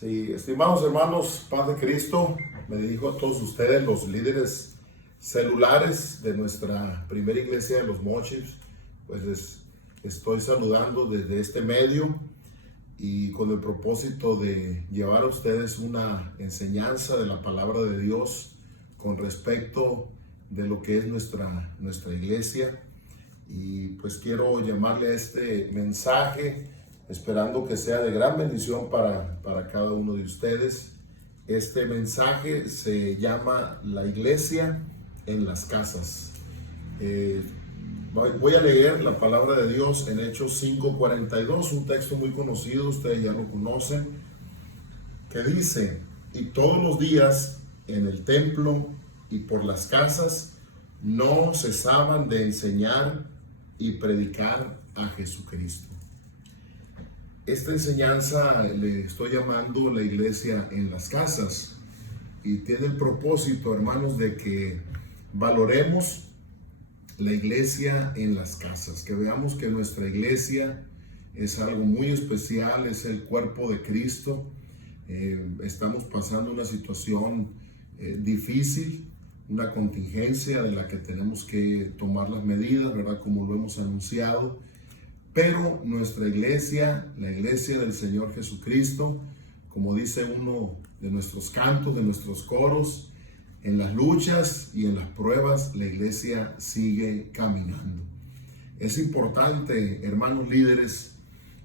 Sí, estimados hermanos, paz de Cristo, me dirijo a todos ustedes, los líderes celulares de nuestra primera iglesia de Los Mochis. Pues les estoy saludando desde este medio y con el propósito de llevar a ustedes una enseñanza de la palabra de Dios con respecto de lo que es nuestra iglesia. Y pues quiero llamarle a este mensaje, esperando que sea de gran bendición para cada uno de ustedes. Este mensaje se llama La Iglesia en las Casas. Voy a leer la palabra de Dios en Hechos 5:42, un texto muy conocido, ustedes ya lo conocen, que dice: y todos los días en el templo y por las casas no cesaban de enseñar y predicar a Jesucristo. Esta enseñanza le estoy llamando la iglesia en las casas, y tiene el propósito, hermanos, de que valoremos la iglesia en las casas, que veamos que nuestra iglesia es algo muy especial, es el cuerpo de Cristo. Estamos pasando una situación difícil, una contingencia de la que tenemos que tomar las medidas, ¿verdad? Como lo hemos anunciado. Pero nuestra iglesia, la iglesia del Señor Jesucristo, como dice uno de nuestros cantos, de nuestros coros, en las luchas y en las pruebas, la iglesia sigue caminando. Es importante, hermanos líderes,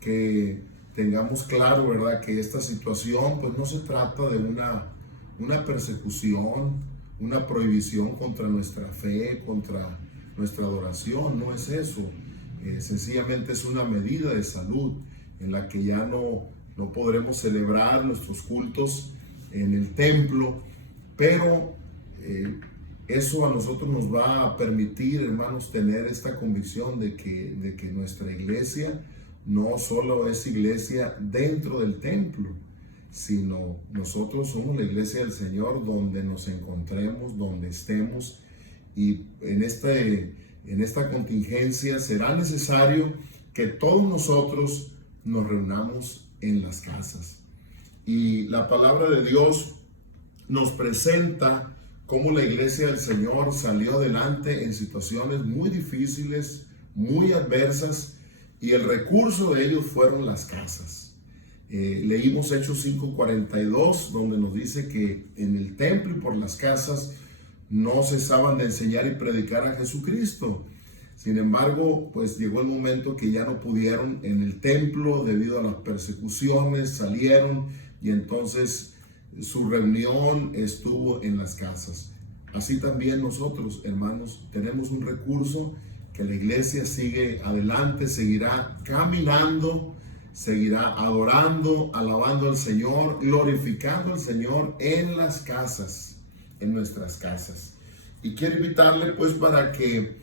que tengamos claro, ¿verdad?, que esta situación pues no se trata de una persecución, una prohibición contra nuestra fe, contra nuestra adoración. No es eso. Sencillamente es una medida de salud en la que ya no podremos celebrar nuestros cultos en el templo, pero eso a nosotros nos va a permitir, hermanos, tener esta convicción de que nuestra iglesia no solo es iglesia dentro del templo, sino nosotros somos la iglesia del Señor donde nos encontremos, donde estemos. Y en esta contingencia será necesario que todos nosotros nos reunamos en las casas. Y la palabra de Dios nos presenta cómo la iglesia del Señor salió adelante en situaciones muy difíciles, muy adversas, y el recurso de ellos fueron las casas. Leímos Hechos 5:42, donde nos dice que en el templo y por las casas no cesaban de enseñar y predicar a Jesucristo. Sin embargo, pues llegó el momento que ya no pudieron en el templo debido a las persecuciones, salieron, y entonces su reunión estuvo en las casas. Así también nosotros, hermanos, tenemos un recurso, que la iglesia sigue adelante, seguirá caminando, seguirá adorando, alabando al Señor, glorificando al Señor en las casas, en nuestras casas. Y quiero invitarle pues para que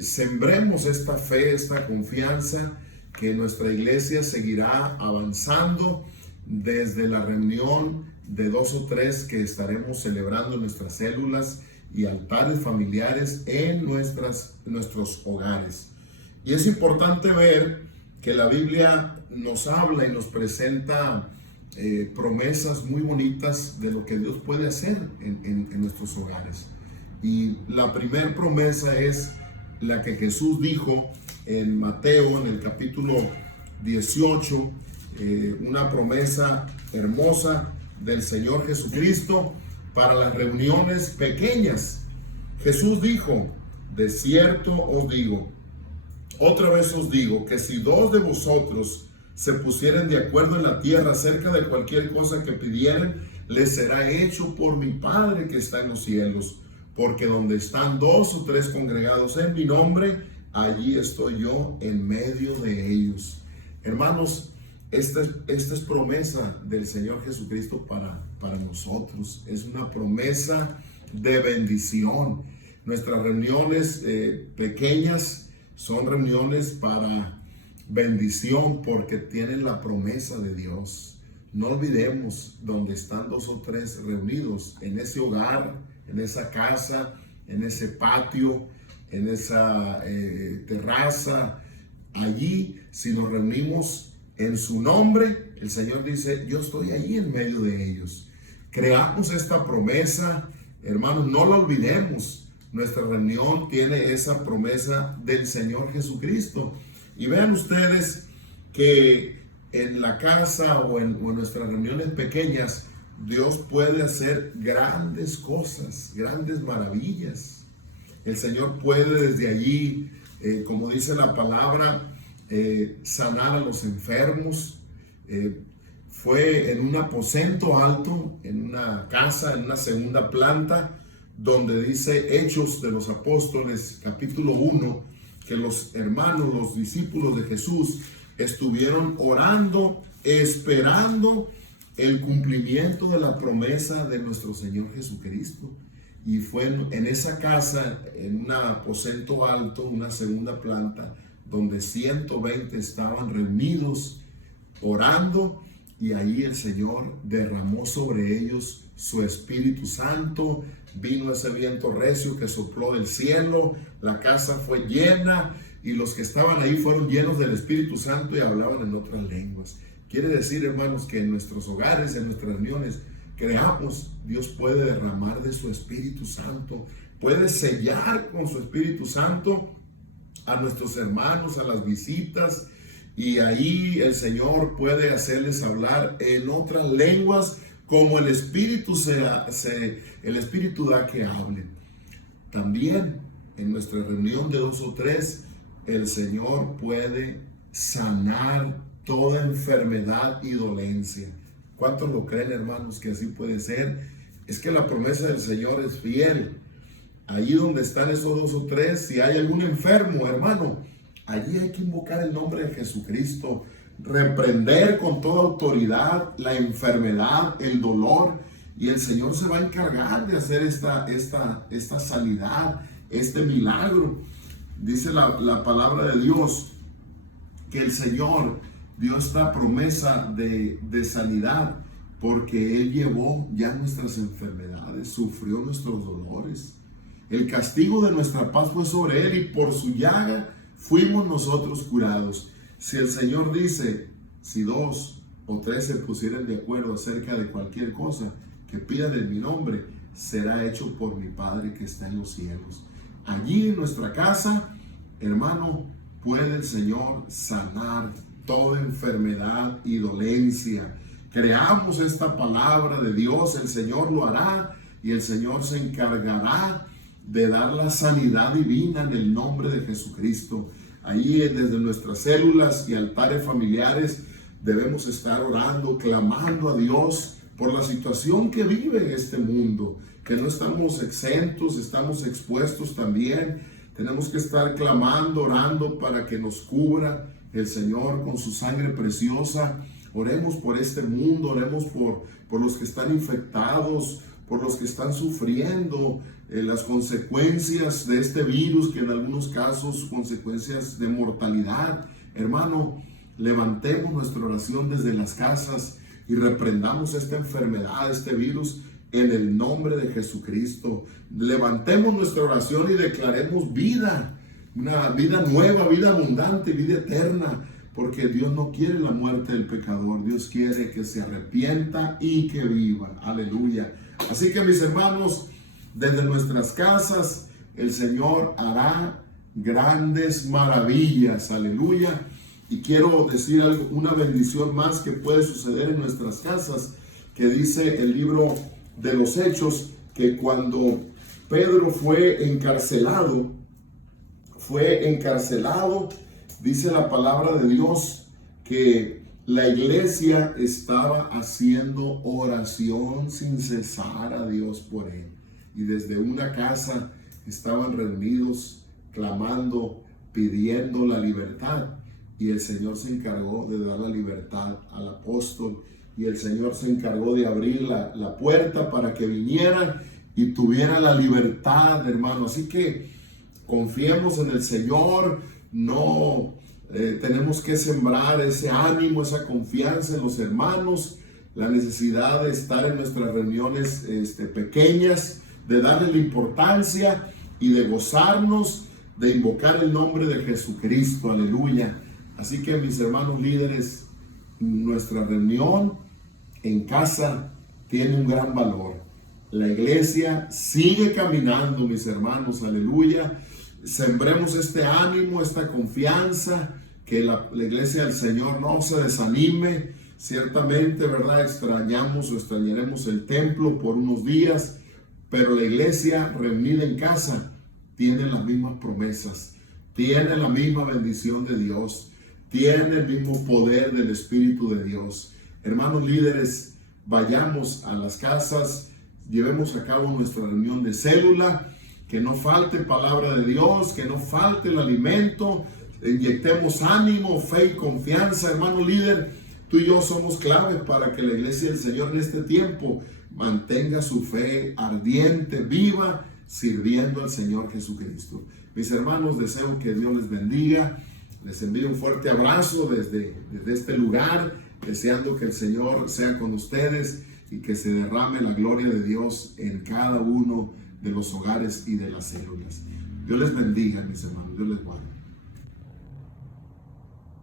sembremos esta fe, esta confianza, que nuestra iglesia seguirá avanzando desde la reunión de 2 o 3 que estaremos celebrando en nuestras células y altares familiares en nuestros hogares. Y es importante ver que la Biblia nos habla y nos presenta promesas muy bonitas de lo que Dios puede hacer en nuestros hogares. Y la primera promesa es la que Jesús dijo en Mateo, en el capítulo 18, una promesa hermosa del Señor Jesucristo para las reuniones pequeñas. Jesús dijo: de cierto os digo, otra vez os digo, que si 2 de vosotros se pusieren de acuerdo en la tierra acerca de cualquier cosa que pidieren, les será hecho por mi Padre que está en los cielos. Porque donde están 2 o 3 congregados en mi nombre, allí estoy yo en medio de ellos. Hermanos, esta es promesa del Señor Jesucristo para nosotros. Es una promesa de bendición. Nuestras reuniones pequeñas son reuniones para bendición, porque tienen la promesa de Dios. No olvidemos, donde están 2 o 3 reunidos, en ese hogar, en esa casa, en ese patio, en esa terraza, allí, si nos reunimos en su nombre, el Señor dice, yo estoy ahí en medio de ellos. Creamos esta promesa, hermanos, no lo olvidemos. Nuestra reunión tiene esa promesa del Señor Jesucristo. Y vean ustedes que en la casa o en nuestras reuniones pequeñas, Dios puede hacer grandes cosas, grandes maravillas. El Señor puede desde allí, como dice la palabra, sanar a los enfermos. Fue en un aposento alto, en una casa, en una segunda planta, donde dice Hechos de los Apóstoles, capítulo 1, que los hermanos, los discípulos de Jesús, estuvieron orando, esperando el cumplimiento de la promesa de nuestro Señor Jesucristo. Y fue en esa casa, en un aposento alto, una segunda planta, donde 120 estaban reunidos orando, y ahí el Señor derramó sobre ellos su Espíritu Santo. Vino ese viento recio que sopló del cielo, la casa fue llena y los que estaban ahí fueron llenos del Espíritu Santo y hablaban en otras lenguas. Quiere decir, hermanos, que en nuestros hogares, en nuestras reuniones, creamos, Dios puede derramar de su Espíritu Santo, puede sellar con su Espíritu Santo a nuestros hermanos, a las visitas, y ahí el Señor puede hacerles hablar en otras lenguas como el Espíritu el Espíritu da que hablen. También en nuestra reunión de 2 o 3, el Señor puede sanar toda enfermedad y dolencia. ¿Cuántos lo creen, hermanos, que así puede ser? Es que la promesa del Señor es fiel. Allí donde están esos 2 o 3, si hay algún enfermo, hermano, allí hay que invocar el nombre de Jesucristo, reprender con toda autoridad la enfermedad, el dolor, y el Señor se va a encargar de hacer esta sanidad, este milagro. Dice la palabra de Dios que el Señor dio esta promesa de sanidad porque Él llevó ya nuestras enfermedades, sufrió nuestros dolores. El castigo de nuestra paz fue sobre Él y por su llaga fuimos nosotros curados. Si el Señor dice, si 2 o 3 se pusieran de acuerdo acerca de cualquier cosa que pidan en mi nombre, será hecho por mi Padre que está en los cielos. Allí en nuestra casa, hermano, puede el Señor sanar toda enfermedad y dolencia. Creamos esta palabra de Dios, el Señor lo hará y el Señor se encargará de dar la sanidad divina en el nombre de Jesucristo. Ahí desde nuestras células y altares familiares debemos estar orando, clamando a Dios por la situación que vive en este mundo, que no estamos exentos, estamos expuestos también. Tenemos que estar clamando, orando para que nos cubra el Señor con su sangre preciosa. Oremos por este mundo, oremos por los que están infectados, por los que están sufriendo las consecuencias de este virus, que en algunos casos consecuencias de mortalidad. Hermano, levantemos nuestra oración desde las casas y reprendamos esta enfermedad, este virus, en el nombre de Jesucristo. Levantemos nuestra oración y declaremos vida, una vida nueva, vida abundante, vida eterna, porque Dios no quiere la muerte del pecador, Dios quiere que se arrepienta y que viva. Aleluya. Así que, mis hermanos, desde nuestras casas el Señor hará grandes maravillas. Aleluya. Y quiero decir algo, una bendición más que puede suceder en nuestras casas, que dice el libro de los Hechos, que cuando Pedro fue encarcelado, dice la palabra de Dios que la iglesia estaba haciendo oración sin cesar a Dios por él. Y desde una casa estaban reunidos, clamando, pidiendo la libertad. Y el Señor se encargó de dar la libertad al apóstol. Y el Señor se encargó de abrir la puerta para que vinieran y tuvieran la libertad, hermano. Así que confiemos en el Señor. No tenemos que sembrar ese ánimo, esa confianza en los hermanos. La necesidad de estar en nuestras reuniones pequeñas, de darle la importancia y de gozarnos, de invocar el nombre de Jesucristo. Aleluya. Así que, mis hermanos líderes, nuestra reunión en casa tiene un gran valor. La iglesia sigue caminando, mis hermanos, aleluya. Sembremos este ánimo, esta confianza, que la iglesia del Señor no se desanime. Ciertamente, ¿verdad? Extrañaremos el templo por unos días, pero la iglesia reunida en casa tiene las mismas promesas, tiene la misma bendición de Dios, tiene el mismo poder del Espíritu de Dios. Hermanos líderes, vayamos a las casas, llevemos a cabo nuestra reunión de célula, que no falte palabra de Dios, que no falte el alimento, inyectemos ánimo, fe y confianza. Hermano líder, tú y yo somos clave para que la iglesia del Señor en este tiempo mantenga su fe ardiente, viva, sirviendo al Señor Jesucristo. Mis hermanos, deseo que Dios les bendiga. Les envío un fuerte abrazo desde este lugar, deseando que el Señor sea con ustedes y que se derrame la gloria de Dios en cada uno de los hogares y de las células. Dios les bendiga, mis hermanos. Dios les guarde.